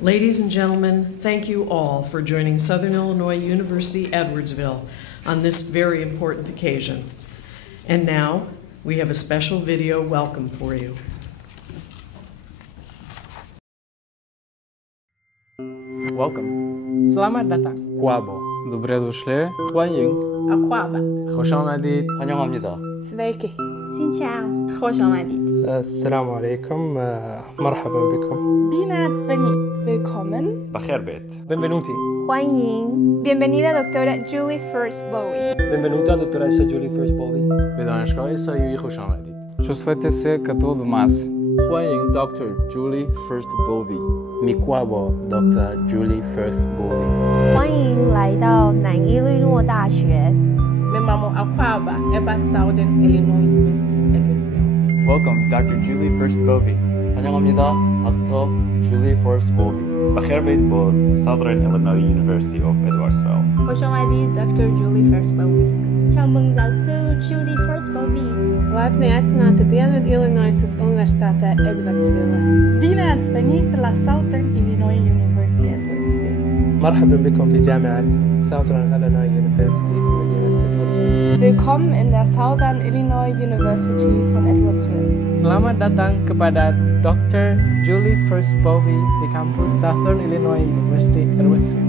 Ladies and gentlemen, thank you all for joining Southern Illinois University Edwardsville on this very important occasion. And now, we have a special video welcome for you. Welcome. Selamat datang. Kwabo. Добре дошли. 欢迎. Akwaba. خوش آمدید. 환영합니다. Sveiki. Xin chào. خوش آمدید. السلام عليكم. مرحبا بكم. Bine ați venit. Willkommen. بخير بيت. Benvenuti. 欢迎. Bienvenida doctora Julie Furst-Bowe. Benvenuta dottoressa Julie Furst-Bowe. به دانشگاه SIUE خوش آمدید. Чувствуйте като дома си. 欢迎 Dr. Julie Furst-Bowe. Mikwabo Dr. Julie Furst-Bowe. 欢迎来到南伊利诺大学。 Memamo Akwaba, Eba Southern Illinois University, Edwardsville. Welcome Dr. Julie Furst-Bowe. 환영합니다. Dr. Julie Furst-Bowe. بخير بيت ب Southern Illinois University of Edwardsville. خوش آمدید Dr. Julie Furst-Bowe. Chào mừng giáo sư Julie Furst-Bowe. Laipni aicināti Dienvidu-Illinoisas Universitātē Edwardsville. Bine ați venit la Southern Illinois University Edwardsville. مرحبا بكم في جامعة Southern Illinois University في مدينة Edwardsville. Willkommen in der Southern Illinois University von Edwardsville. Selamat datang kepada Dr. Julie Furst-Bowe di kampus Southern Illinois University Edwardsville.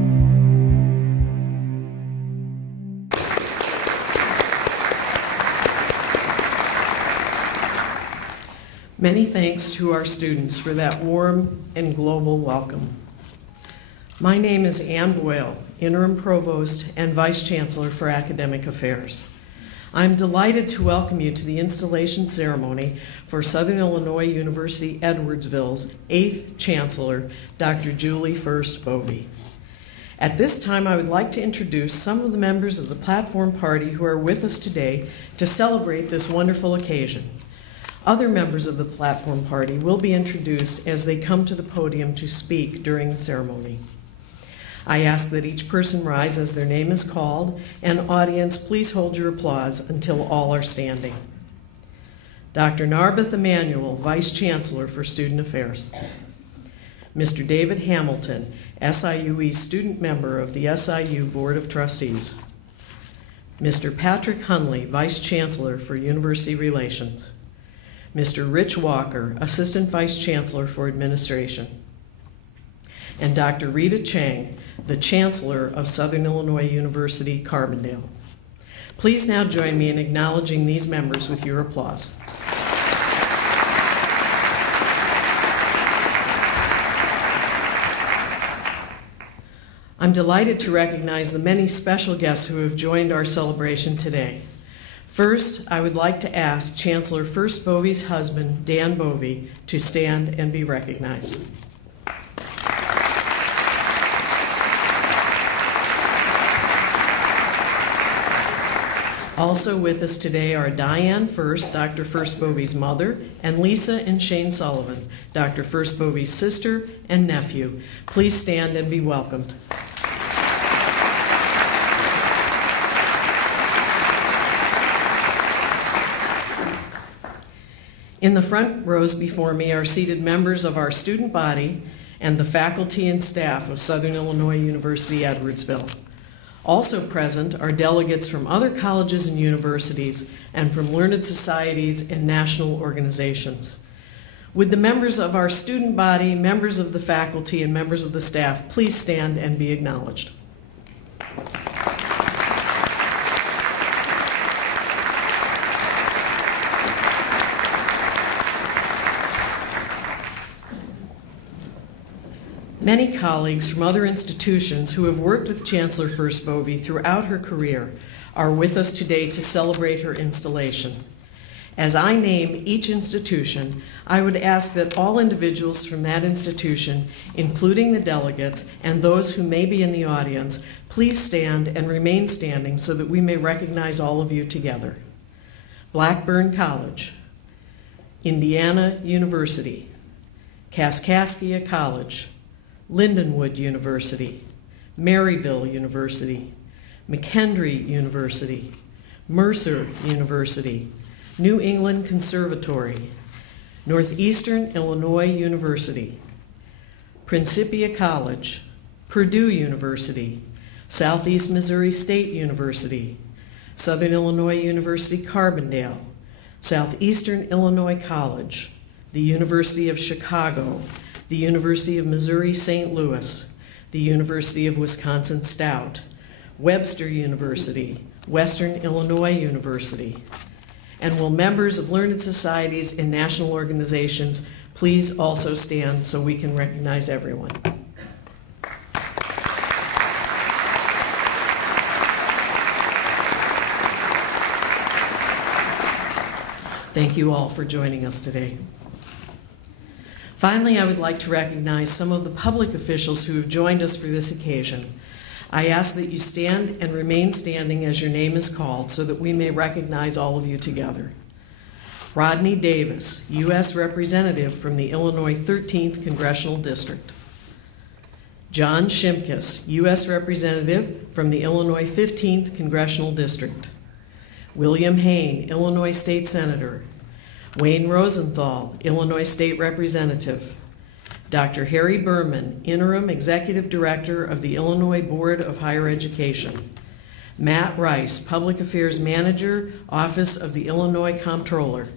Many thanks to our students for that warm and global welcome. My name is Ann Boyle, Interim Provost and Vice Chancellor for Academic Affairs. I'm delighted to welcome you to the installation ceremony for Southern Illinois University Edwardsville's 8th Chancellor, Dr. Julie Furst-Bowe. At this time, I would like to introduce some of the members of the Platform Party who are with us today to celebrate this wonderful occasion. Other members of the Platform Party will be introduced as they come to the podium to speak during the ceremony. I ask that each person rise as their name is called, and audience, please hold your applause until all are standing. Dr. Narbeth Emanuel, Vice Chancellor for Student Affairs. Mr. David Hamilton, SIUE student member of the SIU Board of Trustees. Mr. Patrick Hunley, Vice Chancellor for University Relations. Mr. Rich Walker, Assistant Vice Chancellor for Administration. And Dr. Rita Chang, the Chancellor of Southern Illinois University, Carbondale. Please now join me in acknowledging these members with your applause. I'm delighted to recognize the many special guests who have joined our celebration today. First, I would like to ask Chancellor Furst-Bowe's husband, Dan Bowe, to stand and be recognized. Also with us today are Diane Furst, Dr. Furst-Bowe's mother, and Lisa and Shane Sullivan, Dr. Furst-Bowe's sister and nephew. Please stand and be welcomed. In the front rows before me are seated members of our student body and the faculty and staff of Southern Illinois University Edwardsville. Also present are delegates from other colleges and universities and from learned societies and national organizations. Would the members of our student body, members of the faculty, and members of the staff please stand and be acknowledged? Many colleagues from other institutions who have worked with Chancellor Furst-Bowe throughout her career are with us today to celebrate her installation. As I name each institution, I would ask that all individuals from that institution, including the delegates and those who may be in the audience, please stand and remain standing so that we may recognize all of you together. Blackburn College, Indiana University, Kaskaskia College, Lindenwood University, Maryville University, McKendree University, Mercer University, New England Conservatory, Northeastern Illinois University, Principia College, Purdue University, Southeast Missouri State University, Southern Illinois University Carbondale, Southeastern Illinois College, the University of Chicago, the University of Missouri St. Louis, the University of Wisconsin Stout, Webster University, Western Illinois University. And will members of learned societies and national organizations please also stand so we can recognize everyone. Thank you all for joining us today. Finally, I would like to recognize some of the public officials who have joined us for this occasion. I ask that you stand and remain standing as your name is called so that we may recognize all of you together. Rodney Davis, U.S. Representative from the Illinois 13th Congressional District. John Shimkus, U.S. Representative from the Illinois 15th Congressional District. William Hain, Illinois State Senator. Wayne Rosenthal, Illinois State Representative. Dr. Harry Berman, Interim Executive Director of the Illinois Board of Higher Education. Matt Rice, Public Affairs Manager, Office of the Illinois Comptroller.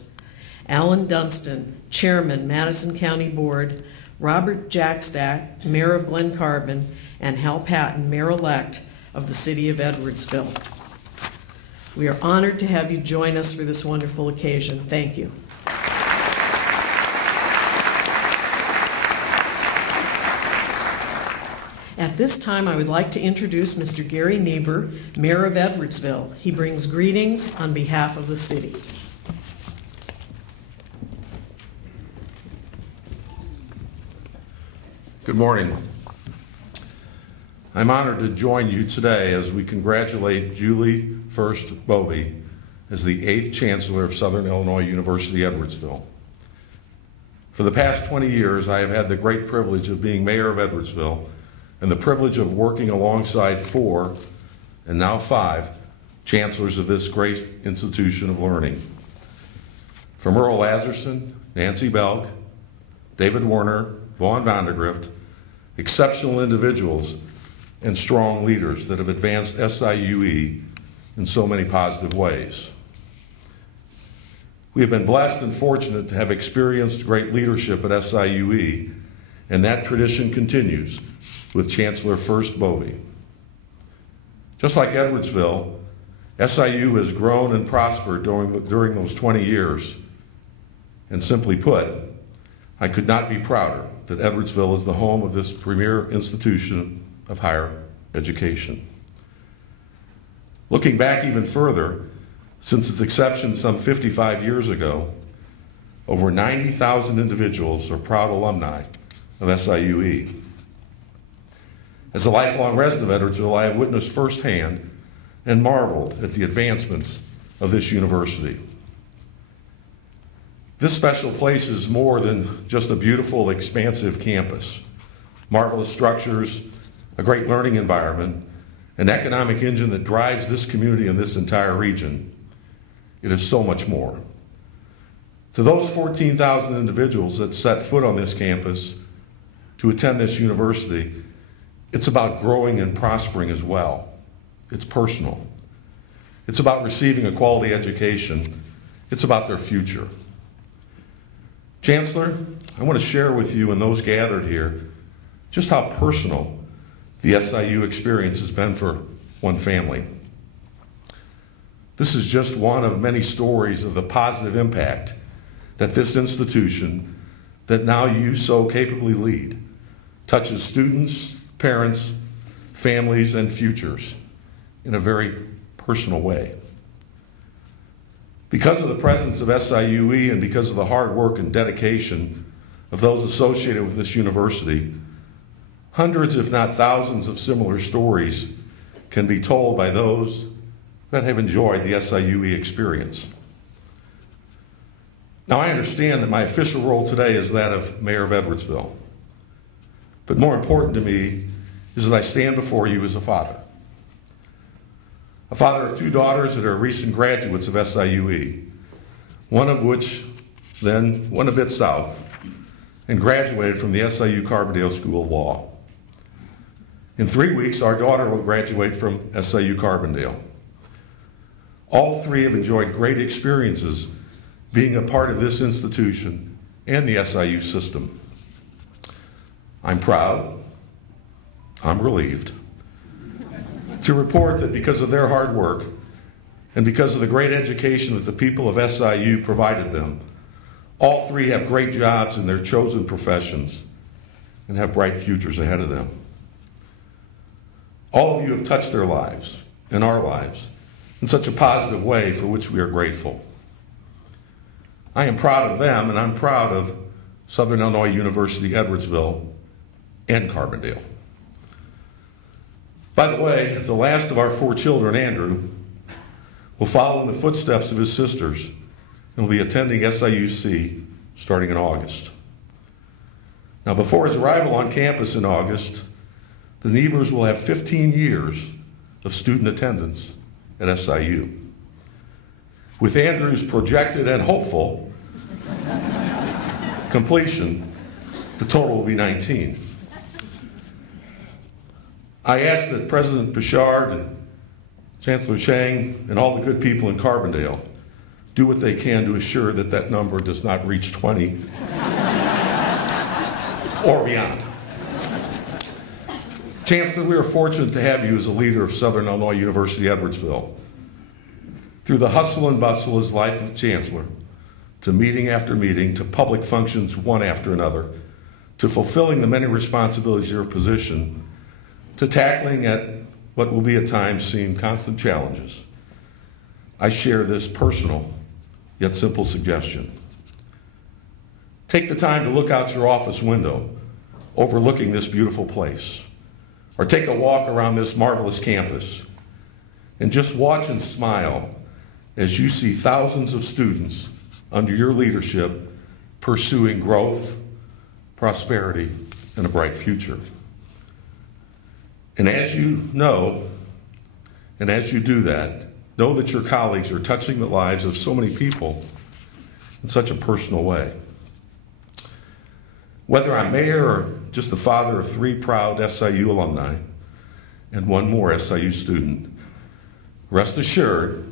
Alan Dunstan, Chairman, Madison County Board. Robert Jackstack, Mayor of Glen Carbon, and Hal Patton, Mayor-elect of the City of Edwardsville. We are honored to have you join us for this wonderful occasion. Thank you. At this time, I would like to introduce Mr. Gary Niebuhr, Mayor of Edwardsville. He brings greetings on behalf of the city. Good morning. I'm honored to join you today as we congratulate Julie Furst-Bowe as the 8th Chancellor of Southern Illinois University, Edwardsville. For the past 20 years, I have had the great privilege of being Mayor of Edwardsville and the privilege of working alongside 4, and now 5, chancellors of this great institution of learning. From Earl Lazarson, Nancy Belk, David Warner, Vaughn Vandergrift, exceptional individuals and strong leaders that have advanced SIUE in so many positive ways. We have been blessed and fortunate to have experienced great leadership at SIUE, and that tradition continues with Chancellor Furst-Bowe. Just like Edwardsville, SIU has grown and prospered during those 20 years. And simply put, I could not be prouder that Edwardsville is the home of this premier institution of higher education. Looking back even further, since its inception some 55 years ago, over 90,000 individuals are proud alumni of SIUE. As a lifelong resident of Edwardsville, I have witnessed firsthand and marveled at the advancements of this university. This special place is more than just a beautiful, expansive campus, marvelous structures, a great learning environment, an economic engine that drives this community and this entire region. It is so much more. To those 14,000 individuals that set foot on this campus to attend this university, it's about growing and prospering as well. It's personal. It's about receiving a quality education. It's about their future. Chancellor, I want to share with you and those gathered here just how personal the SIU experience has been for one family. This is just one of many stories of the positive impact that this institution, that now you so capably lead, touches students, parents, families, and futures in a very personal way. Because of the presence of SIUE and because of the hard work and dedication of those associated with this university, hundreds, if not thousands, of similar stories can be told by those that have enjoyed the SIUE experience. Now, I understand that my official role today is that of Mayor of Edwardsville. But more important to me is that I stand before you as a father of 2 daughters that are recent graduates of SIUE, one of which then went a bit south, and graduated from the SIU Carbondale School of Law. In 3 weeks, our daughter will graduate from SIU Carbondale. All three have enjoyed great experiences being a part of this institution and the SIU system. I'm proud, I'm relieved, to report that because of their hard work and because of the great education that the people of SIU provided them, all three have great jobs in their chosen professions and have bright futures ahead of them. All of you have touched their lives and our lives in such a positive way for which we are grateful. I am proud of them, and I'm proud of Southern Illinois University, Edwardsville, and Carbondale. By the way, the last of our 4 children, Andrew, will follow in the footsteps of his sisters and will be attending SIUC starting in August. Now, before his arrival on campus in August, the Niebers will have 15 years of student attendance at SIU. With Andrew's projected and hopeful completion, the total will be 19. I ask that President Pichard and Chancellor Chang and all the good people in Carbondale do what they can to assure that that number does not reach 20 or beyond. Chancellor, we are fortunate to have you as a leader of Southern Illinois University, Edwardsville. Through the hustle and bustle as life of Chancellor, to meeting after meeting, to public functions one after another, to fulfilling the many responsibilities of your position, to tackling at what will be at times seem constant challenges, I share this personal yet simple suggestion. Take the time to look out your office window overlooking this beautiful place, or take a walk around this marvelous campus, and just watch and smile as you see thousands of students under your leadership pursuing growth, prosperity, and a bright future. And as you know, and as you do that, know that your colleagues are touching the lives of so many people in such a personal way. Whether I'm mayor or just the father of 3 proud SIU alumni and 1 more SIU student, rest assured,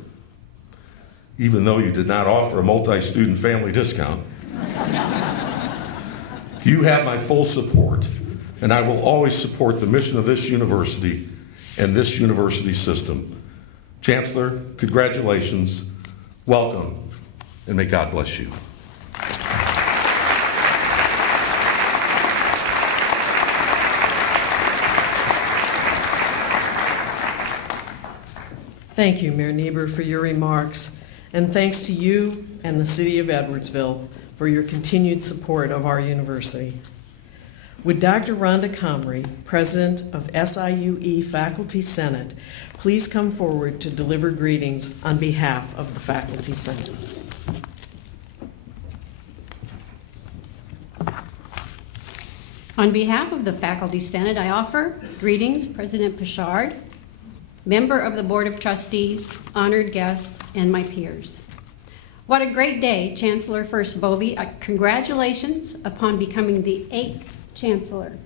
even though you did not offer a multi-student family discount, you have my full support, and I will always support the mission of this university and this university system. Chancellor, congratulations, welcome, and may God bless you. Thank you, Mayor Niebuhr, for your remarks, and thanks to you and the City of Edwardsville for your continued support of our university. Would Dr. Rhonda Comrie, President of SIUE Faculty Senate, please come forward to deliver greetings on behalf of the Faculty Senate. On behalf of the Faculty Senate, I offer greetings, President Pichard, member of the Board of Trustees, honored guests, and my peers. What a great day, Chancellor Furst-Bowe. Congratulations upon becoming the 8th Chancellor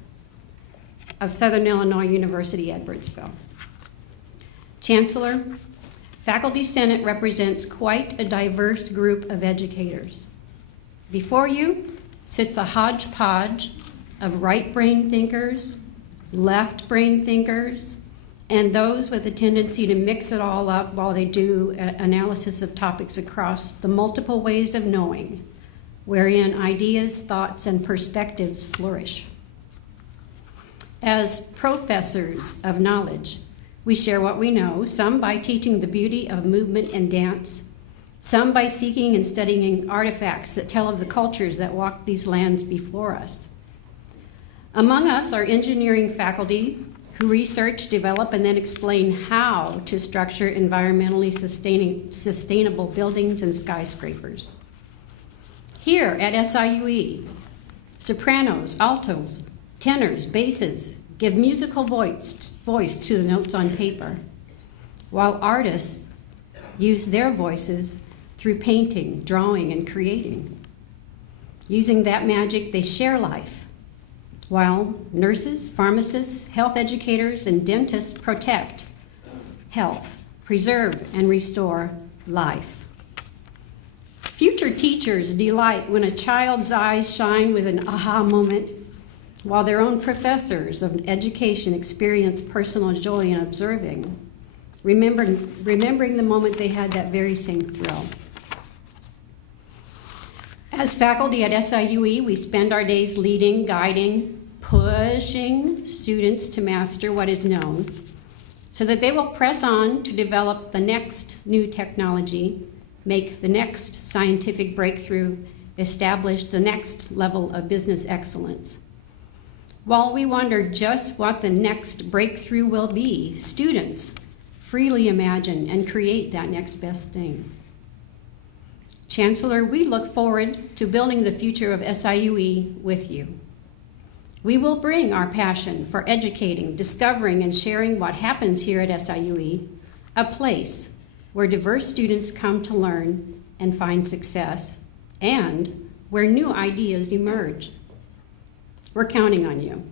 of Southern Illinois University, Edwardsville. Chancellor, Faculty Senate represents quite a diverse group of educators. Before you sits a hodgepodge of right-brain thinkers, left-brain thinkers, and those with a tendency to mix it all up while they do analysis of topics across the multiple ways of knowing, wherein ideas, thoughts, and perspectives flourish. As professors of knowledge, we share what we know, some by teaching the beauty of movement and dance, some by seeking and studying artifacts that tell of the cultures that walked these lands before us. Among us are engineering faculty who research, develop, and then explain how to structure environmentally sustainable buildings and skyscrapers. Here at SIUE, sopranos, altos, tenors, basses give musical voice to the notes on paper, while artists use their voices through painting, drawing, and creating. Using that magic, they share life, while nurses, pharmacists, health educators, and dentists protect health, preserve, and restore life. Future teachers delight when a child's eyes shine with an aha moment, while their own professors of education experience personal joy in observing, remembering the moment they had that very same thrill. As faculty at SIUE, we spend our days leading, guiding, pushing students to master what is known so that they will press on to develop the next new technology, make the next scientific breakthrough, establish the next level of business excellence. While we wonder just what the next breakthrough will be, students freely imagine and create that next best thing. Chancellor, we look forward to building the future of SIUE with you. We will bring our passion for educating, discovering, and sharing what happens here at SIUE, a place where diverse students come to learn and find success, and where new ideas emerge. We're counting on you.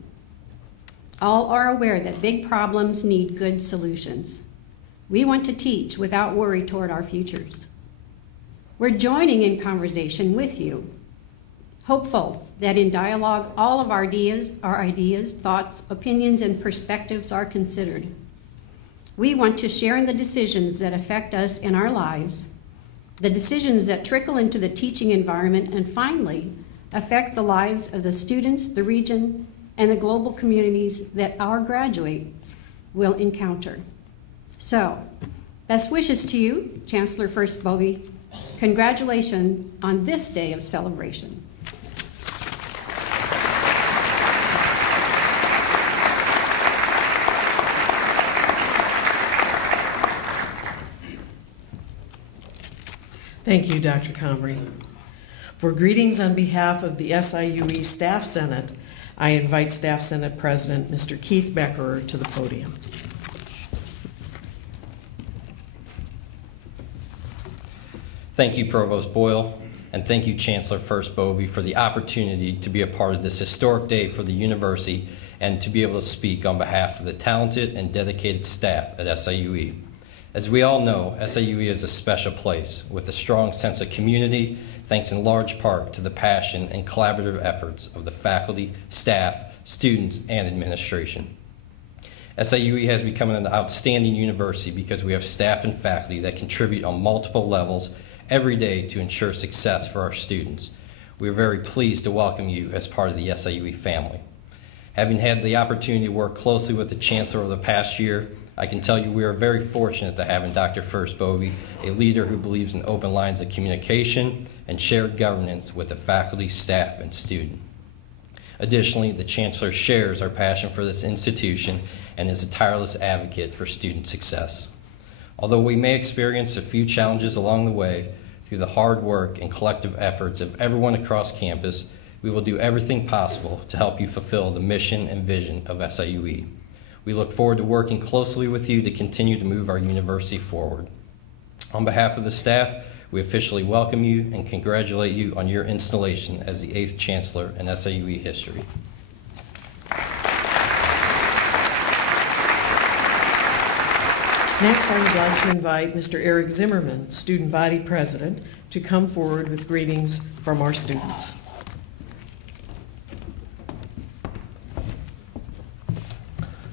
All are aware that big problems need good solutions. We want to teach without worry toward our futures. We're joining in conversation with you, hopeful that in dialogue all of our ideas, thoughts, opinions, and perspectives are considered. We want to share in the decisions that affect us in our lives, the decisions that trickle into the teaching environment, and finally, affect the lives of the students, the region, and the global communities that our graduates will encounter. So, best wishes to you, Chancellor Furst-Bowe. Congratulations on this day of celebration. Thank you, Dr. Comrie. For greetings on behalf of the SIUE Staff Senate, I invite Staff Senate President Mr. Keith Beckerer to the podium. Thank you, Provost Boyle, and thank you, Chancellor Furst-Bowe, for the opportunity to be a part of this historic day for the university and to be able to speak on behalf of the talented and dedicated staff at SIUE. As we all know, SIUE is a special place with a strong sense of community, thanks in large part to the passion and collaborative efforts of the faculty, staff, students, and administration. SIUE has become an outstanding university because we have staff and faculty that contribute on multiple levels every day to ensure success for our students. We are very pleased to welcome you as part of the SIUE family. Having had the opportunity to work closely with the Chancellor over the past year, I can tell you we are very fortunate to have in Dr. Furst-Bowe, a leader who believes in open lines of communication and shared governance with the faculty, staff, and student. Additionally, the Chancellor shares our passion for this institution and is a tireless advocate for student success. Although we may experience a few challenges along the way, through the hard work and collective efforts of everyone across campus, we will do everything possible to help you fulfill the mission and vision of SIUE. We look forward to working closely with you to continue to move our university forward. On behalf of the staff, we officially welcome you and congratulate you on your installation as the 8th Chancellor in SIUE history. Next, I would like to invite Mr. Eric Zimmerman, Student Body President, to come forward with greetings from our students.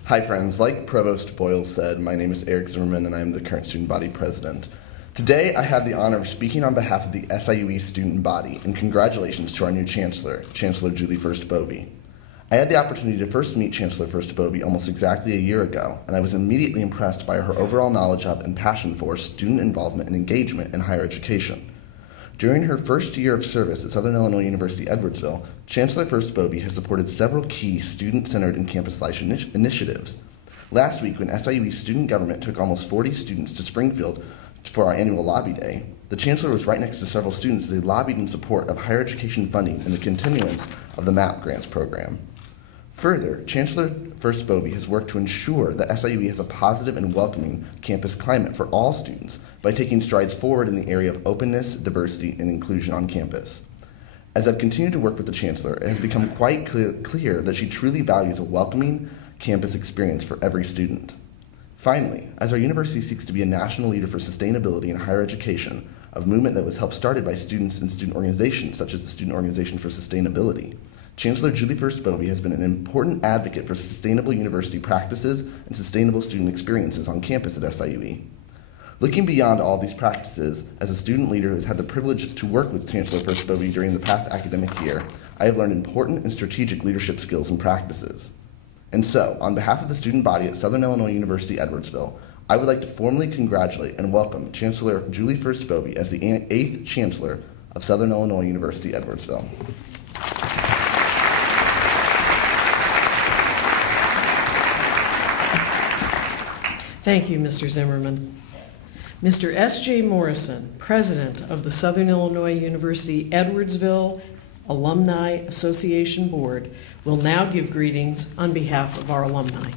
Hi friends, like Provost Boyle said, my name is Eric Zimmerman and I am the current Student Body President. Today I have the honor of speaking on behalf of the SIUE Student Body, and congratulations to our new Chancellor, Chancellor Julie Furst-Bowe. I had the opportunity to first meet Chancellor Furst-Bowe almost exactly a year ago, and I was immediately impressed by her overall knowledge of and passion for student involvement and engagement in higher education. During her first year of service at Southern Illinois University, Edwardsville, Chancellor Furst-Bowe has supported several key student-centered and campus life initiatives. Last week, when SIUE student government took almost 40 students to Springfield for our annual lobby day, the Chancellor was right next to several students as they lobbied in support of higher education funding and the continuance of the MAP grants program. Further, Chancellor Furst-Bowe has worked to ensure that SIUE has a positive and welcoming campus climate for all students by taking strides forward in the area of openness, diversity, and inclusion on campus. As I've continued to work with the Chancellor, it has become quite clear that she truly values a welcoming campus experience for every student. Finally, as our university seeks to be a national leader for sustainability in higher education, a movement that was helped started by students and student organizations such as the Student Organization for Sustainability, Chancellor Julie Furst-Bowe has been an important advocate for sustainable university practices and sustainable student experiences on campus at SIUE. Looking beyond all these practices, as a student leader who has had the privilege to work with Chancellor Furst-Bowe during the past academic year, I have learned important and strategic leadership skills and practices. And so, on behalf of the student body at Southern Illinois University Edwardsville, I would like to formally congratulate and welcome Chancellor Julie Furst-Bowe as the 8th Chancellor of Southern Illinois University Edwardsville. Thank you, Mr. Zimmerman. Mr. S.J. Morrison, President of the Southern Illinois University Edwardsville Alumni Association Board, will now give greetings on behalf of our alumni.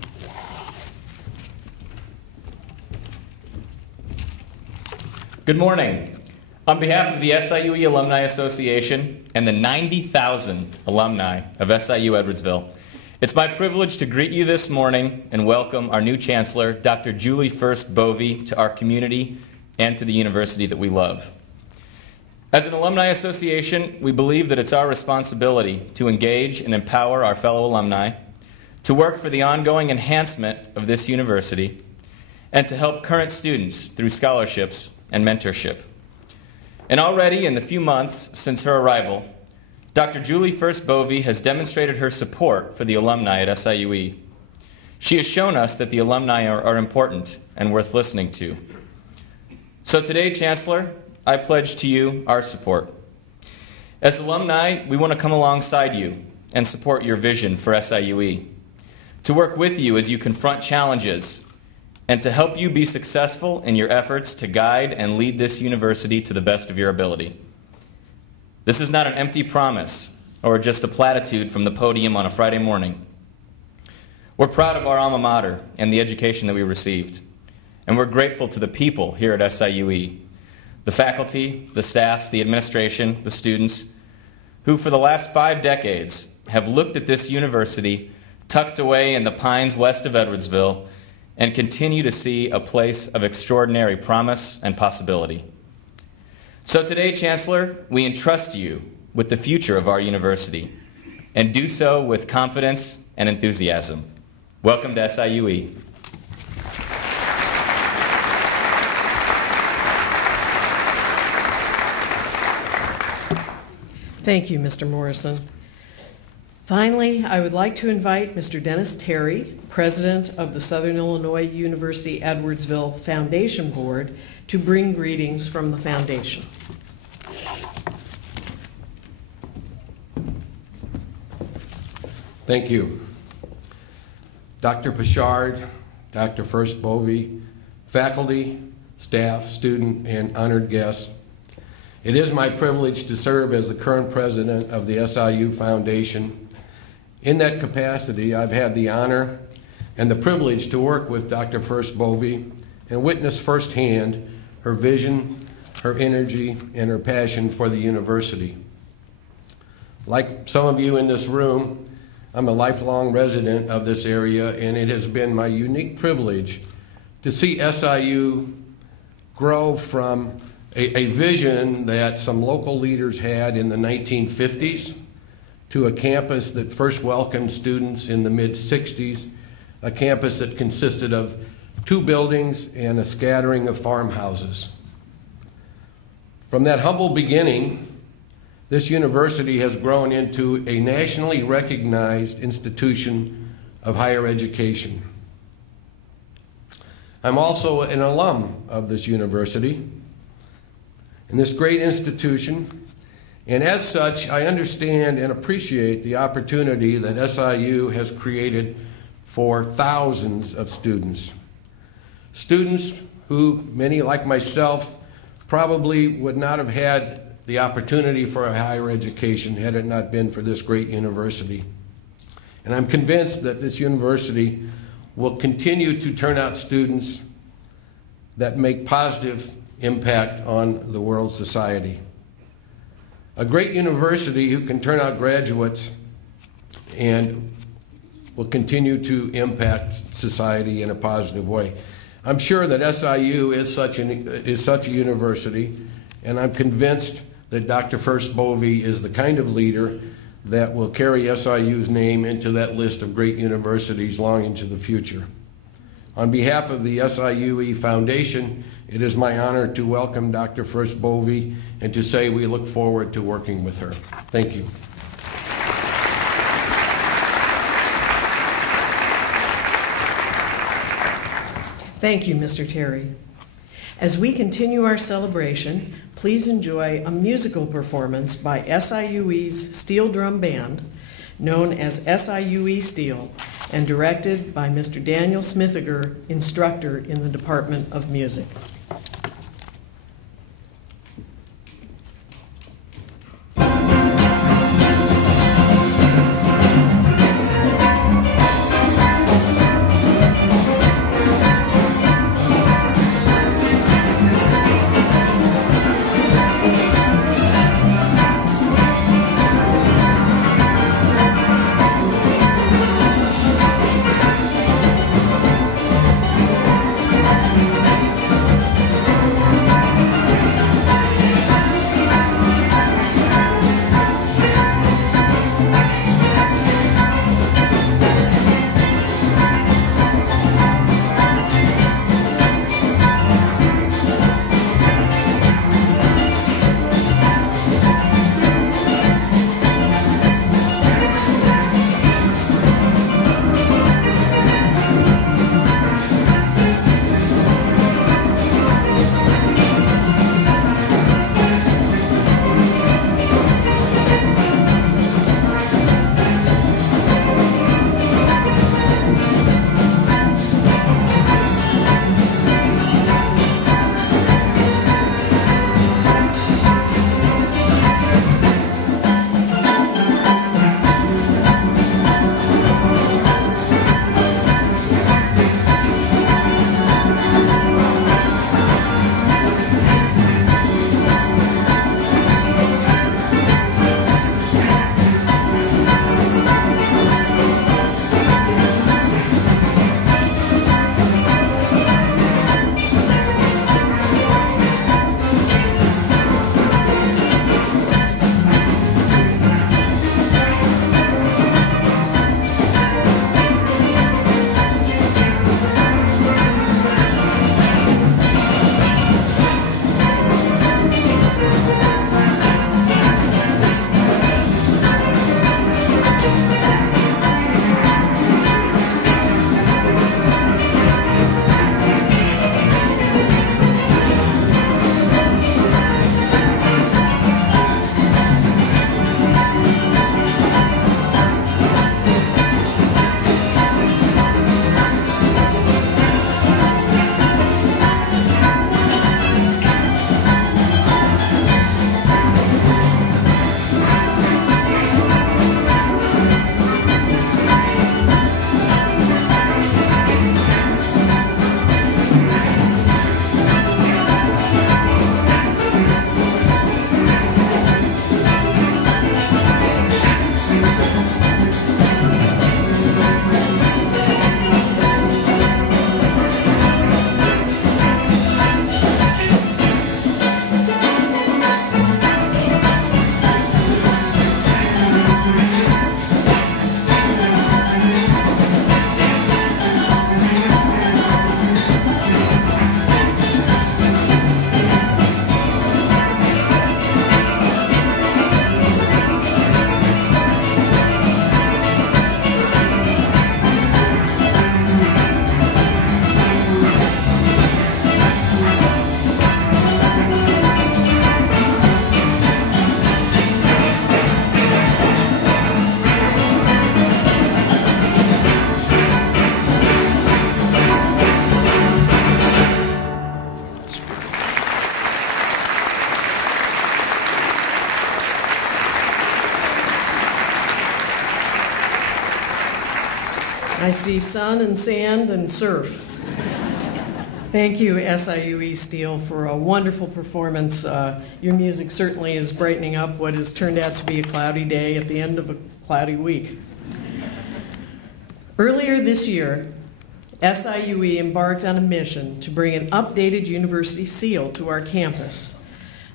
Good morning. On behalf of the SIUE Alumni Association and the 90,000 alumni of SIU Edwardsville, it's my privilege to greet you this morning and welcome our new Chancellor, Dr. Julie Furst-Bowe, to our community and to the university that we love. As an alumni association, we believe that it's our responsibility to engage and empower our fellow alumni, to work for the ongoing enhancement of this university, and to help current students through scholarships and mentorship. And already in the few months since her arrival, Dr. Julie Furst-Bowe has demonstrated her support for the alumni at SIUE. She has shown us that the alumni are important and worth listening to. So today, Chancellor, I pledge to you our support. As alumni, we want to come alongside you and support your vision for SIUE, to work with you as you confront challenges, and to help you be successful in your efforts to guide and lead this university to the best of your ability. This is not an empty promise or just a platitude from the podium on a Friday morning. We're proud of our alma mater and the education that we received, and we're grateful to the people here at SIUE, the faculty, the staff, the administration, the students, who for the last 5 decades have looked at this university tucked away in the pines west of Edwardsville and continue to see a place of extraordinary promise and possibility. So today, Chancellor, we entrust you with the future of our university, and do so with confidence and enthusiasm. Welcome to SIUE. Thank you, Mr. Morrison. Finally, I would like to invite Mr. Dennis Terry, President of the Southern Illinois University Edwardsville Foundation Board, to bring greetings from the foundation. Thank you. Dr. Pichard, Dr. Furst-Bowe, faculty, staff, student, and honored guests, it is my privilege to serve as the current president of the SIU Foundation. In that capacity, I've had the honor and the privilege to work with Dr. Furst-Bowe and witness firsthand her vision, her energy, and her passion for the university. Like some of you in this room, I'm a lifelong resident of this area, and it has been my unique privilege to see SIU grow from a vision that some local leaders had in the 1950s to a campus that first welcomed students in the mid-60s, a campus that consisted of 2 buildings and a scattering of farmhouses. From that humble beginning, this university has grown into a nationally recognized institution of higher education. I'm also an alum of this university and this great institution, and as such, I understand and appreciate the opportunity that SIU has created for thousands of students. Students who, many like myself, probably would not have had the opportunity for a higher education had it not been for this great university. And I'm convinced that this university will continue to turn out students that make positive impact on the world society. A great university who can turn out graduates and will continue to impact society in a positive way. I'm sure that SIU is such a university, and I'm convinced that Dr. Furst-Bowe is the kind of leader that will carry SIU's name into that list of great universities long into the future. On behalf of the SIUE Foundation, it is my honor to welcome Dr. Furst-Bowe and to say we look forward to working with her. Thank you. Thank you, Mr. Terry. As we continue our celebration, please enjoy a musical performance by SIUE's Steel Drum Band, known as SIUE Steel, and directed by Mr. Daniel Smithiger, instructor in the Department of Music. I see sun and sand and surf. Thank you, SIUE Steel, for a wonderful performance. Your music certainly is brightening up what has turned out to be a cloudy day at the end of a cloudy week. Earlier this year, SIUE embarked on a mission to bring an updated university seal to our campus.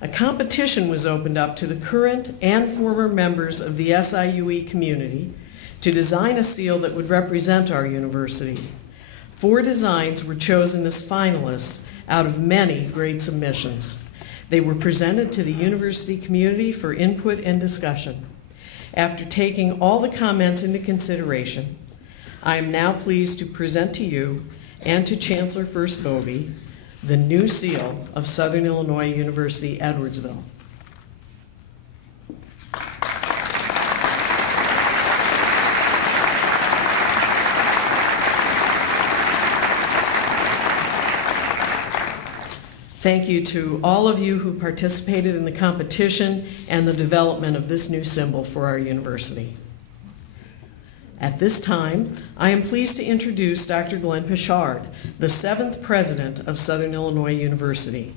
A competition was opened up to the current and former members of the SIUE community to design a seal that would represent our university. 4 designs were chosen as finalists out of many great submissions. They were presented to the university community for input and discussion. After taking all the comments into consideration, I am now pleased to present to you and to Chancellor Furst-Bowe the new seal of Southern Illinois University, Edwardsville. Thank you to all of you who participated in the competition and the development of this new symbol for our university. At this time, I am pleased to introduce Dr. Glenn Pichard, the 7th president of Southern Illinois University.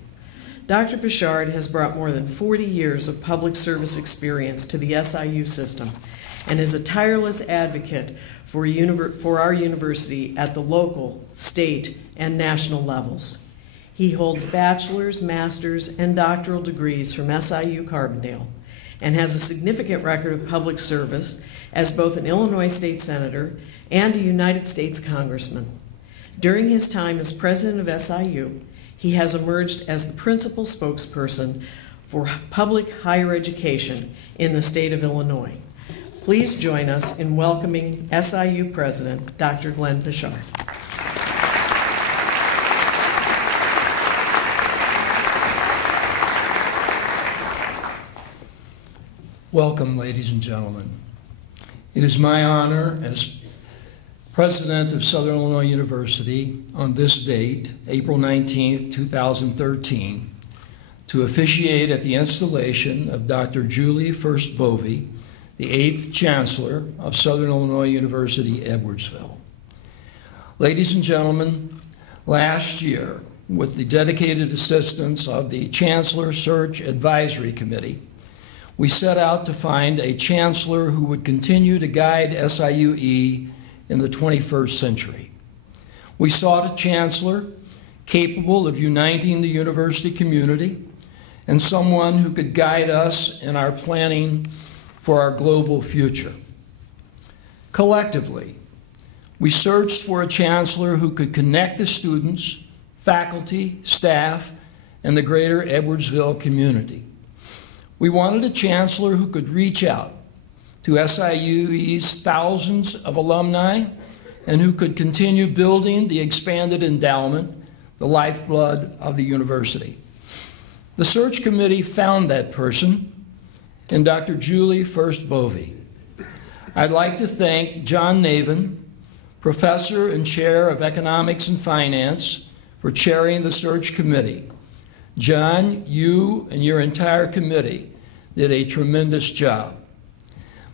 Dr. Pichard has brought more than 40 years of public service experience to the SIU system and is a tireless advocate for our university at the local, state, and national levels. He holds bachelor's, master's, and doctoral degrees from SIU Carbondale and has a significant record of public service as both an Illinois state senator and a United States congressman. During his time as president of SIU, he has emerged as the principal spokesperson for public higher education in the state of Illinois. Please join us in welcoming SIU President Dr. Glenn Pichard. Welcome, ladies and gentlemen. It is my honor as president of Southern Illinois University on this date, April 19th, 2013, to officiate at the installation of Dr. Julie Furst-Bowe, the 8th Chancellor of Southern Illinois University, Edwardsville. Ladies and gentlemen, last year, with the dedicated assistance of the Chancellor Search Advisory Committee, we set out to find a chancellor who would continue to guide SIUE in the 21st century. We sought a chancellor capable of uniting the university community and someone who could guide us in our planning for our global future. Collectively, we searched for a chancellor who could connect the students, faculty, staff, and the greater Edwardsville community. We wanted a chancellor who could reach out to SIUE's thousands of alumni and who could continue building the expanded endowment, the lifeblood of the university. The search committee found that person in Dr. Julie Furst-Bowe. I'd like to thank John Navin, professor and chair of economics and finance, for chairing the search committee. John, you and your entire committee did a tremendous job.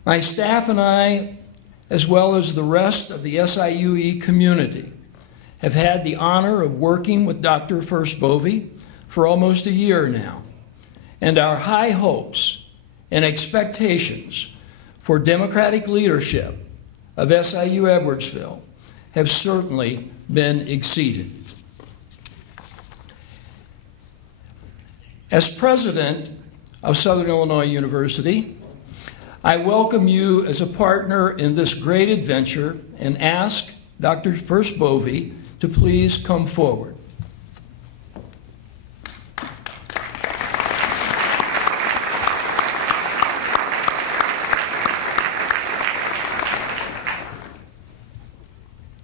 My staff and I, as well as the rest of the SIUE community, have had the honor of working with Dr. Furst-Bowe for almost a year now, and our high hopes and expectations for democratic leadership of SIU Edwardsville have certainly been exceeded. As president of Southern Illinois University, I welcome you as a partner in this great adventure and ask Dr. Furst-Bowe to please come forward.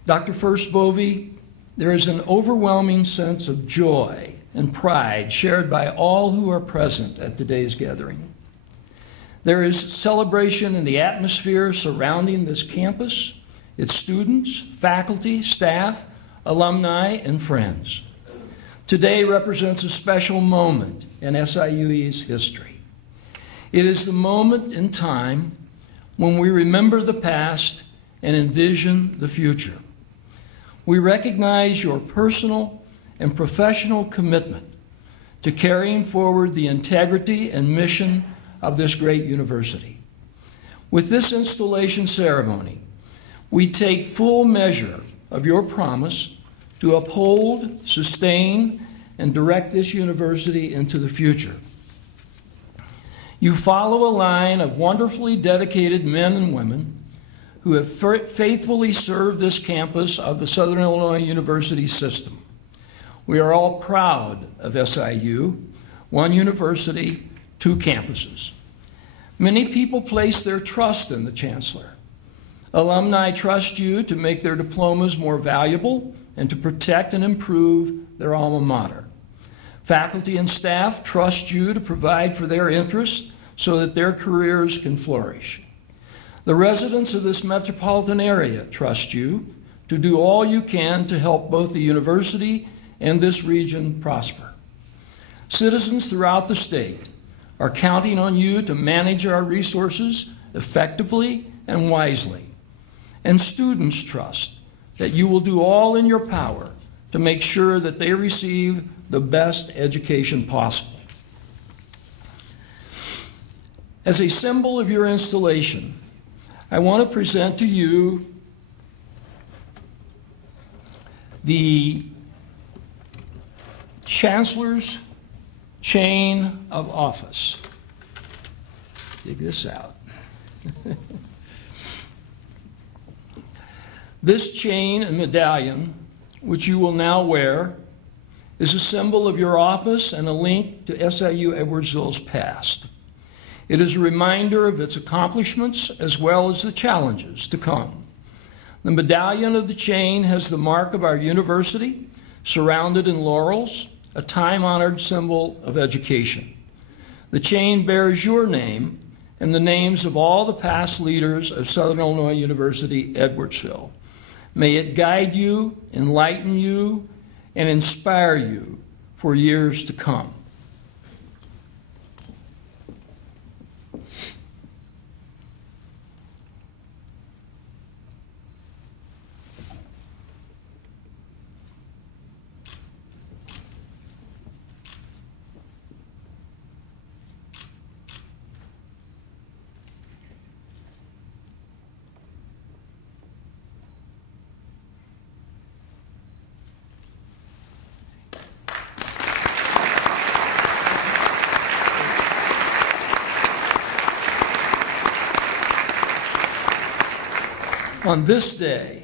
Dr. Furst-Bowe, there is an overwhelming sense of joy and pride shared by all who are present at today's gathering. There is celebration in the atmosphere surrounding this campus, its students, faculty, staff, alumni, and friends. Today represents a special moment in SIUE's history. It is the moment in time when we remember the past and envision the future. We recognize your personal and professional commitment to carrying forward the integrity and mission of this great university. With this installation ceremony, we take full measure of your promise to uphold, sustain, and direct this university into the future. You follow a line of wonderfully dedicated men and women who have faithfully served this campus of the Southern Illinois University system. We are all proud of SIU, one university, two campuses. Many people place their trust in the Chancellor. Alumni trust you to make their diplomas more valuable and to protect and improve their alma mater. Faculty and staff trust you to provide for their interests so that their careers can flourish. The residents of this metropolitan area trust you to do all you can to help both the university and this region prosper. Citizens throughout the state are counting on you to manage our resources effectively and wisely. And students trust that you will do all in your power to make sure that they receive the best education possible. As a symbol of your installation, I want to present to you the Chancellor's chain of office. Dig this out. This chain and medallion, which you will now wear, is a symbol of your office and a link to SIU Edwardsville's past. It is a reminder of its accomplishments as well as the challenges to come. The medallion of the chain has the mark of our university, surrounded in laurels, a time-honored symbol of education. The chain bears your name and the names of all the past leaders of Southern Illinois University, Edwardsville. May it guide you, enlighten you, and inspire you for years to come. On this day,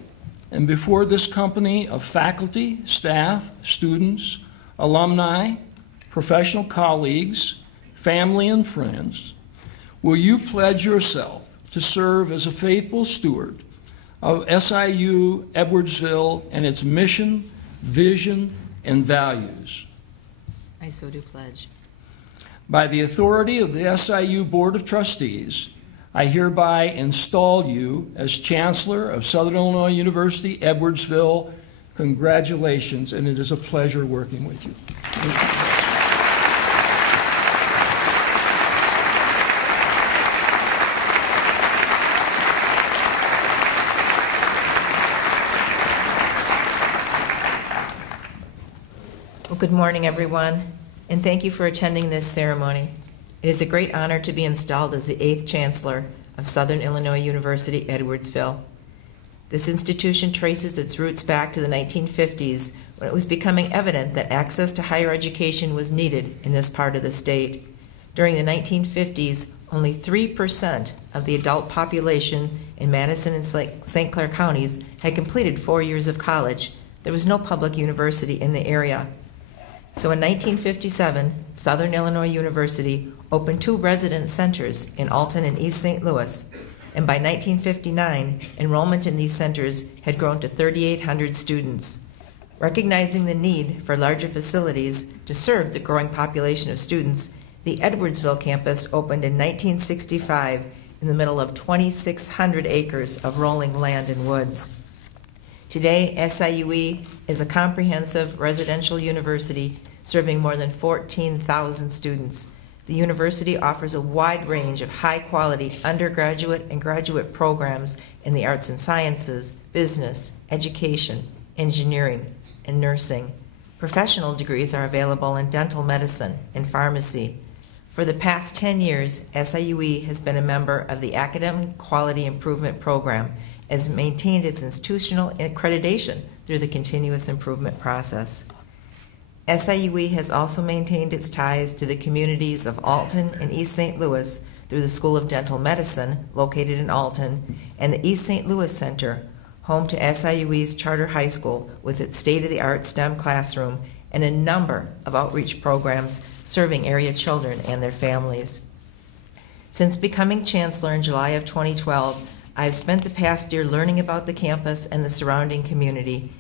and before this company of faculty, staff, students, alumni, professional colleagues, family, and friends, will you pledge yourself to serve as a faithful steward of SIU Edwardsville and its mission, vision, and values? I so do pledge. By the authority of the SIU Board of Trustees, I hereby install you as Chancellor of Southern Illinois University, Edwardsville. Congratulations, and it is a pleasure working with you. Well, good morning, everyone, and thank you for attending this ceremony. It is a great honor to be installed as the 8th Chancellor of Southern Illinois University, Edwardsville. This institution traces its roots back to the 1950s, when it was becoming evident that access to higher education was needed in this part of the state. During the 1950s, only 3% of the adult population in Madison and St. Clair counties had completed 4 years of college. There was no public university in the area. So in 1957, Southern Illinois University opened 2 residence centers in Alton and East St. Louis, and by 1959, enrollment in these centers had grown to 3,800 students. Recognizing the need for larger facilities to serve the growing population of students, the Edwardsville campus opened in 1965 in the middle of 2,600 acres of rolling land and woods. Today, SIUE is a comprehensive residential university serving more than 14,000 students. The university offers a wide range of high-quality undergraduate and graduate programs in the arts and sciences, business, education, engineering, and nursing. Professional degrees are available in dental medicine and pharmacy. For the past 10 years, SIUE has been a member of the Academic Quality Improvement Program, as maintained its institutional accreditation through the continuous improvement process. SIUE has also maintained its ties to the communities of Alton and East St. Louis through the School of Dental Medicine, located in Alton, and the East St. Louis Center, home to SIUE's Charter High School with its state-of-the-art STEM classroom and a number of outreach programs serving area children and their families. Since becoming Chancellor in July of 2012, I have spent the past year learning about the campus and the surrounding community.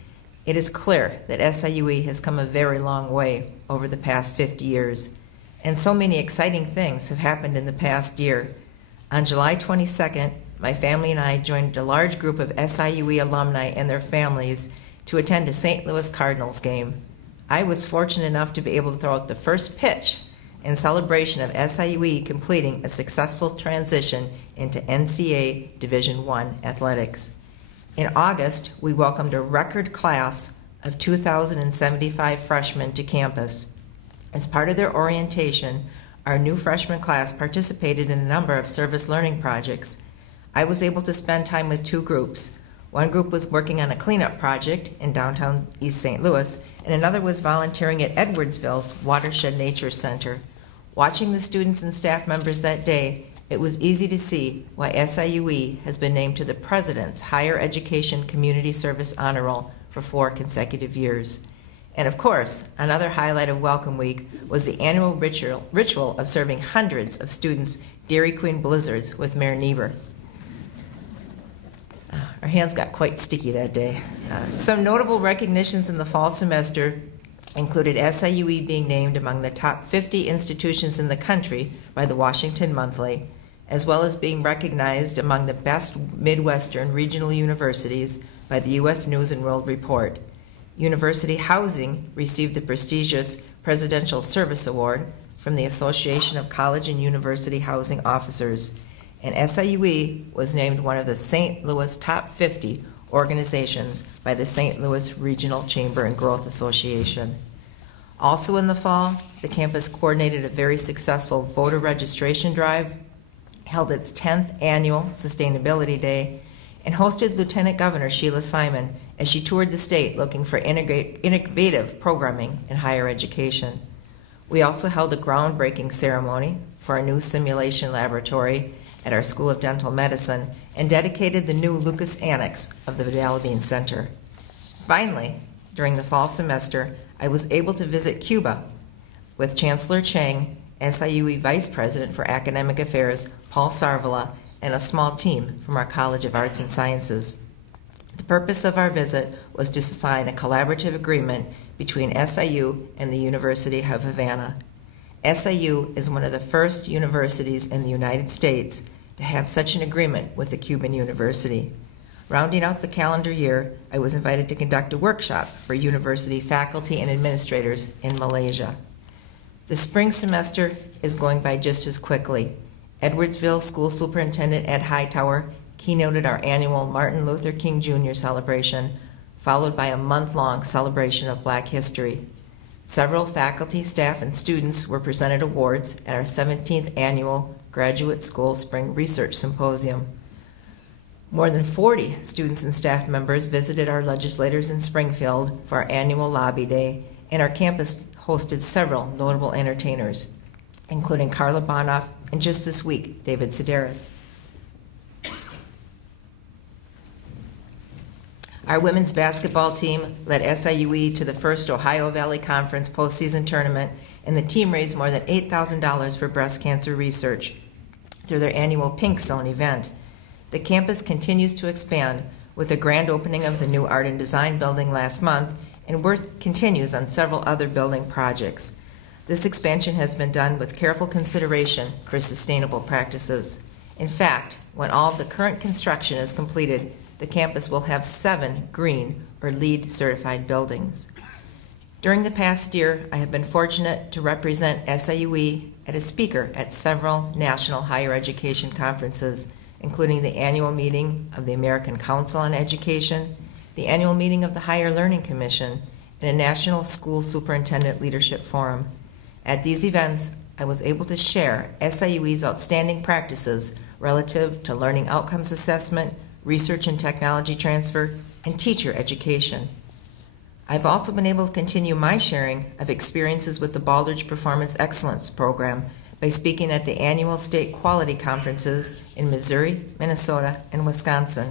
It is clear that SIUE has come a very long way over the past 50 years, and so many exciting things have happened in the past year. On July 22nd, my family and I joined a large group of SIUE alumni and their families to attend a St. Louis Cardinals game. I was fortunate enough to be able to throw out the first pitch in celebration of SIUE completing a successful transition into NCAA Division I athletics. In August, we welcomed a record class of 2,075 freshmen to campus. As part of their orientation, our new freshman class participated in a number of service learning projects. I was able to spend time with two groups. One group was working on a cleanup project in downtown East St. Louis, and another was volunteering at Edwardsville's Watershed Nature Center. Watching the students and staff members that day, it was easy to see why SIUE has been named to the President's Higher Education Community Service Honor Roll for 4 consecutive years. And of course, another highlight of Welcome Week was the annual ritual of serving hundreds of students Dairy Queen blizzards with Mayor Niebuhr. Our hands got quite sticky that day. Some notable recognitions in the fall semester included SIUE being named among the top 50 institutions in the country by the Washington Monthly, as well as being recognized among the best Midwestern regional universities by the U.S. News and World Report. University housing received the prestigious Presidential Service Award from the Association of College and University Housing Officers, and SIUE was named one of the St. Louis Top 50 organizations by the St. Louis Regional Chamber and Growth Association. Also in the fall, the campus coordinated a very successful voter registration drive, held its 10th annual Sustainability Day, and hosted Lieutenant Governor Sheila Simon as she toured the state looking for innovative programming in higher education. We also held a groundbreaking ceremony for our new simulation laboratory at our School of Dental Medicine and dedicated the new Lucas Annex of the Vidal-Bean Center. Finally, during the fall semester, I was able to visit Cuba with Chancellor Chang, SIUE Vice President for Academic Affairs, Paul Sarvala, and a small team from our College of Arts and Sciences. The purpose of our visit was to sign a collaborative agreement between SIU and the University of Havana. SIU is one of the first universities in the United States to have such an agreement with a Cuban university. Rounding out the calendar year, I was invited to conduct a workshop for university faculty and administrators in Malaysia. The spring semester is going by just as quickly. Edwardsville School Superintendent Ed Hightower keynoted our annual Martin Luther King Jr. celebration, followed by a month-long celebration of Black history. Several faculty, staff, and students were presented awards at our 17th annual Graduate School Spring Research Symposium. More than 40 students and staff members visited our legislators in Springfield for our annual Lobby Day, and our campus hosted several notable entertainers, including Carla Bonoff and just this week, David Sedaris. Our women's basketball team led SIUE to the first Ohio Valley Conference postseason tournament, and the team raised more than $8,000 for breast cancer research through their annual Pink Zone event. The campus continues to expand with the grand opening of the new Art and Design building last month, and work continues on several other building projects. This expansion has been done with careful consideration for sustainable practices. In fact, when all of the current construction is completed, the campus will have 7 green or LEED certified buildings. During the past year, I have been fortunate to represent SIUE as a speaker at several national higher education conferences, including the annual meeting of the American Council on Education, the annual meeting of the Higher Learning Commission, and a National School Superintendent Leadership Forum. At these events, I was able to share SIUE's outstanding practices relative to learning outcomes assessment, research and technology transfer, and teacher education. I've also been able to continue my sharing of experiences with the Baldrige Performance Excellence Program by speaking at the annual state quality conferences in Missouri, Minnesota, and Wisconsin,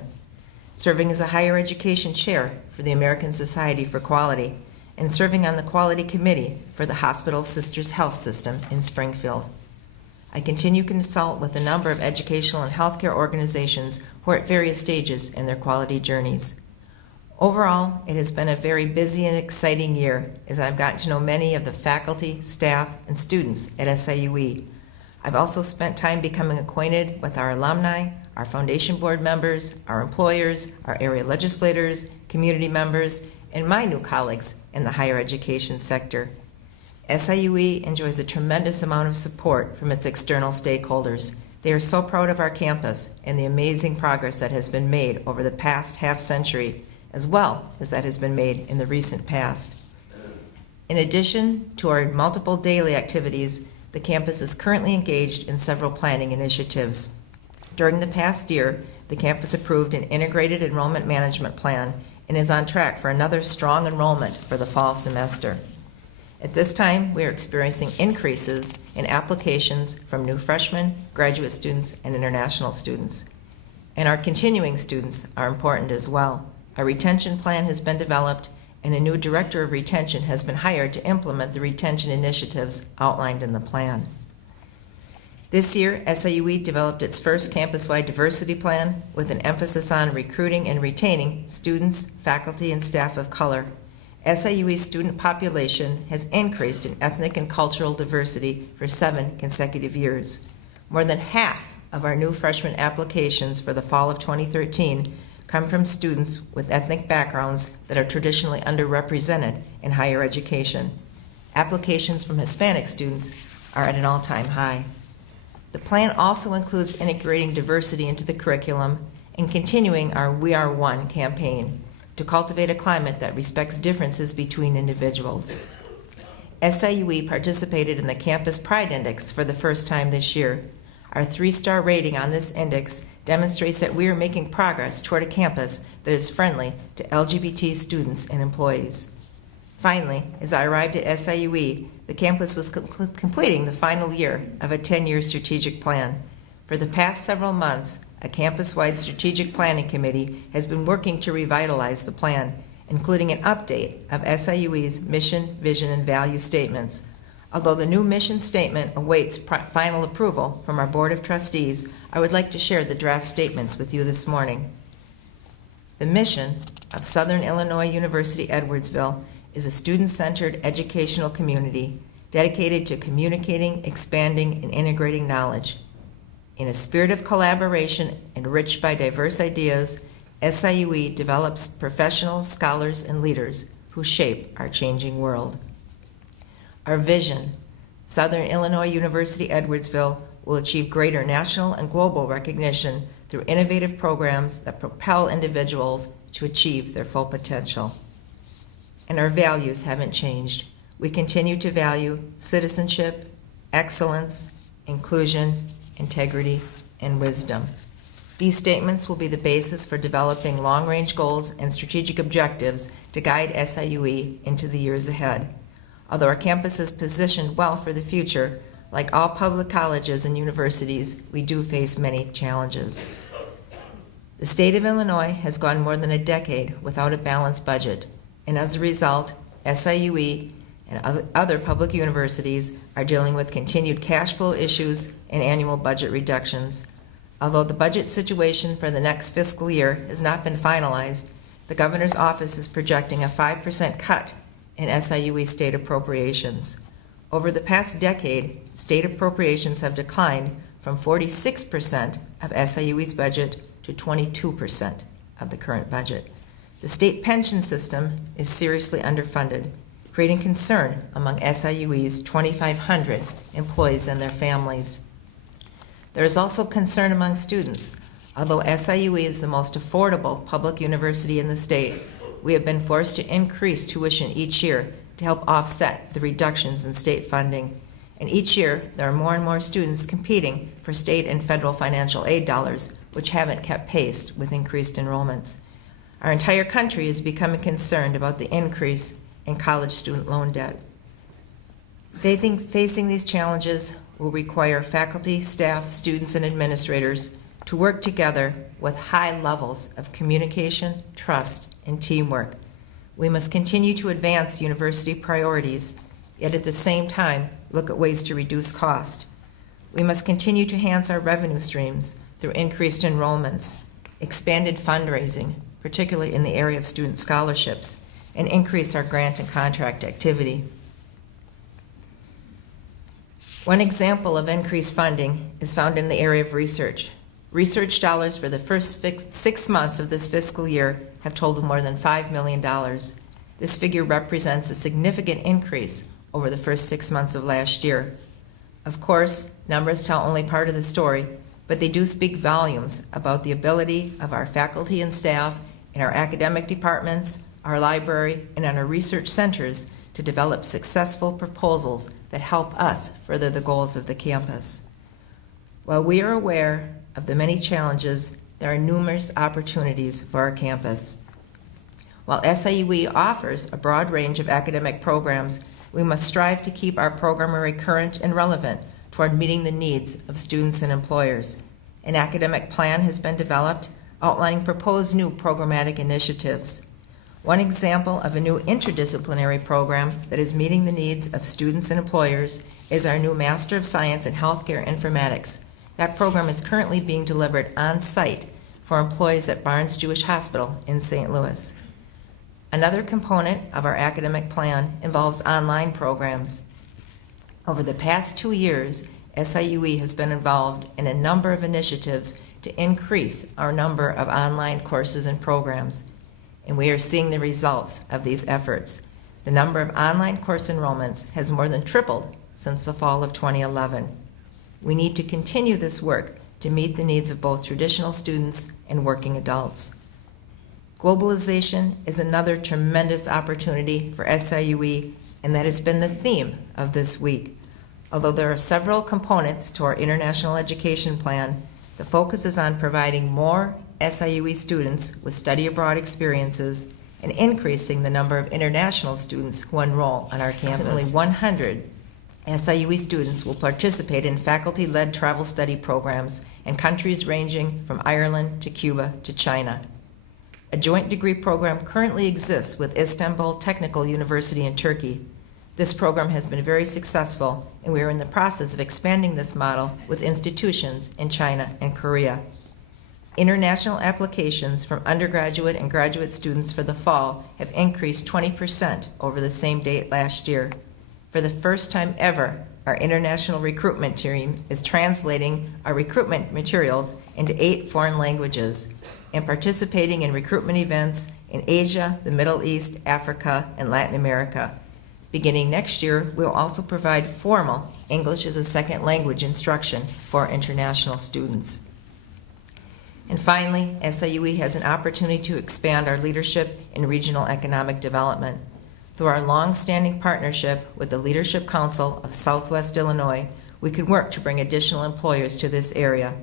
serving as a higher education chair for the American Society for Quality, and serving on the quality committee for the Hospital Sisters Health System in Springfield. I continue to consult with a number of educational and healthcare organizations who are at various stages in their quality journeys. Overall, it has been a very busy and exciting year as I've gotten to know many of the faculty, staff, and students at SIUE. I've also spent time becoming acquainted with our alumni, our foundation board members, our employers, our area legislators, community members, and my new colleagues in the higher education sector. SIUE enjoys a tremendous amount of support from its external stakeholders. They are so proud of our campus and the amazing progress that has been made over the past half-century, as well as that has been made in the recent past. In addition to our multiple daily activities, the campus is currently engaged in several planning initiatives. During the past year, the campus approved an integrated enrollment management plan and is on track for another strong enrollment for the fall semester. At this time, we are experiencing increases in applications from new freshmen, graduate students, and international students. And our continuing students are important as well. A retention plan has been developed, and a new director of retention has been hired to implement the retention initiatives outlined in the plan. This year, SIUE developed its first campus-wide diversity plan with an emphasis on recruiting and retaining students, faculty, and staff of color. SIUE's student population has increased in ethnic and cultural diversity for 7 consecutive years. More than half of our new freshman applications for the fall of 2013 come from students with ethnic backgrounds that are traditionally underrepresented in higher education. Applications from Hispanic students are at an all-time high. The plan also includes integrating diversity into the curriculum and continuing our We Are One campaign to cultivate a climate that respects differences between individuals. SIUE participated in the Campus Pride Index for the first time this year. Our 3-star rating on this index demonstrates that we are making progress toward a campus that is friendly to LGBT students and employees. Finally, as I arrived at SIUE, the campus was completing the final year of a 10-year strategic plan. For the past several months, a campus-wide strategic planning committee has been working to revitalize the plan, including an update of SIUE's mission, vision, and value statements. Although the new mission statement awaits final approval from our Board of Trustees, I would like to share the draft statements with you this morning. The mission of Southern Illinois University Edwardsville is a student-centered educational community dedicated to communicating, expanding, and integrating knowledge. In a spirit of collaboration enriched by diverse ideas, SIUE develops professionals, scholars, and leaders who shape our changing world. Our vision, Southern Illinois University Edwardsville will achieve greater national and global recognition through innovative programs that propel individuals to achieve their full potential. And our values haven't changed. We continue to value citizenship, excellence, inclusion, integrity, and wisdom. These statements will be the basis for developing long-range goals and strategic objectives to guide SIUE into the years ahead. Although our campus is positioned well for the future, like all public colleges and universities, we do face many challenges. The state of Illinois has gone more than a decade without a balanced budget, and as a result, SIUE and other public universities are dealing with continued cash flow issues and annual budget reductions. Although the budget situation for the next fiscal year has not been finalized, the governor's office is projecting a 5% cut in SIUE state appropriations. Over the past decade, state appropriations have declined from 46% of SIUE's budget to 22% of the current budget. The state pension system is seriously underfunded, creating concern among SIUE's 2,500 employees and their families. There is also concern among students. Although SIUE is the most affordable public university in the state, we have been forced to increase tuition each year to help offset the reductions in state funding. And each year, there are more and more students competing for state and federal financial aid dollars, which haven't kept pace with increased enrollments. Our entire country is becoming concerned about the increase in college student loan debt. Facing these challenges will require faculty, staff, students, and administrators to work together with high levels of communication, trust, and teamwork. We must continue to advance university priorities, yet at the same time look at ways to reduce cost. We must continue to enhance our revenue streams through increased enrollments, expanded fundraising, particularly in the area of student scholarships, and increase our grant and contract activity. One example of increased funding is found in the area of research. Research dollars for the first 6 months of this fiscal year have totaled more than $5 million. This figure represents a significant increase over the first 6 months of last year. Of course, numbers tell only part of the story, but they do speak volumes about the ability of our faculty and staff in our academic departments, our library, and in our research centers to develop successful proposals that help us further the goals of the campus. While we are aware of the many challenges, there are numerous opportunities for our campus. While SIUE offers a broad range of academic programs, we must strive to keep our programming current and relevant toward meeting the needs of students and employers. An academic plan has been developed outlining proposed new programmatic initiatives. One example of a new interdisciplinary program that is meeting the needs of students and employers is our new Master of Science in Healthcare Informatics. That program is currently being delivered on-site for employees at Barnes Jewish Hospital in St. Louis. Another component of our academic plan involves online programs. Over the past 2 years, SIUE has been involved in a number of initiatives to increase our number of online courses and programs, and we are seeing the results of these efforts. The number of online course enrollments has more than tripled since the fall of 2011. We need to continue this work to meet the needs of both traditional students and working adults. Globalization is another tremendous opportunity for SIUE, and that has been the theme of this week. Although there are several components to our international education plan, the focus is on providing more SIUE students with study abroad experiences and increasing the number of international students who enroll on our campus. Approximately 100 SIUE students will participate in faculty-led travel study programs in countries ranging from Ireland to Cuba to China. A joint degree program currently exists with Istanbul Technical University in Turkey. This program has been very successful, and we are in the process of expanding this model with institutions in China and Korea. International applications from undergraduate and graduate students for the fall have increased 20% over the same date last year. For the first time ever, our international recruitment team is translating our recruitment materials into 8 foreign languages and participating in recruitment events in Asia, the Middle East, Africa, and Latin America. Beginning next year, we'll also provide formal English as a second language instruction for international students. And finally, SIUE has an opportunity to expand our leadership in regional economic development. Through our long-standing partnership with the Leadership Council of Southwest Illinois, we can work to bring additional employers to this area.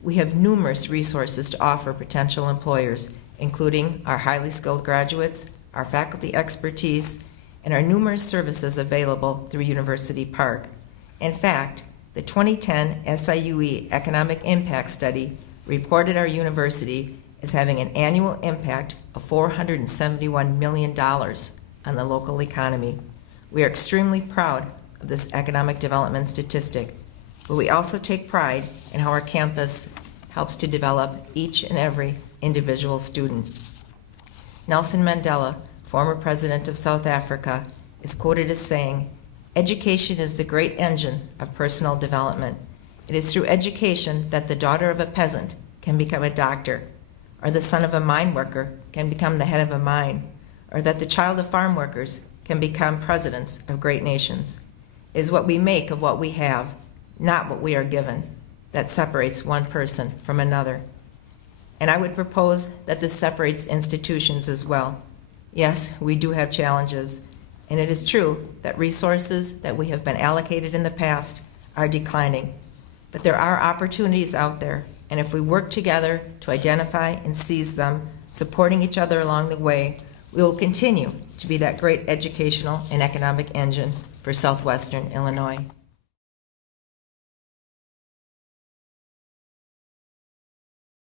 We have numerous resources to offer potential employers, including our highly skilled graduates, our faculty expertise, and our numerous services available through University Park. In fact, the 2010 SIUE Economic Impact Study reported our university as having an annual impact of $471 million on the local economy. We are extremely proud of this economic development statistic, but we also take pride in how our campus helps to develop each and every individual student. Nelson Mandela, former president of South Africa, is quoted as saying, "Education is the great engine of personal development. It is through education that the daughter of a peasant can become a doctor, or the son of a mine worker can become the head of a mine, or that the child of farm workers can become presidents of great nations. It is what we make of what we have, not what we are given, that separates one person from another." And I would propose that this separates institutions as well. Yes, we do have challenges, and it is true that resources that we have been allocated in the past are declining. But there are opportunities out there, and if we work together to identify and seize them, supporting each other along the way, we will continue to be that great educational and economic engine for Southwestern Illinois.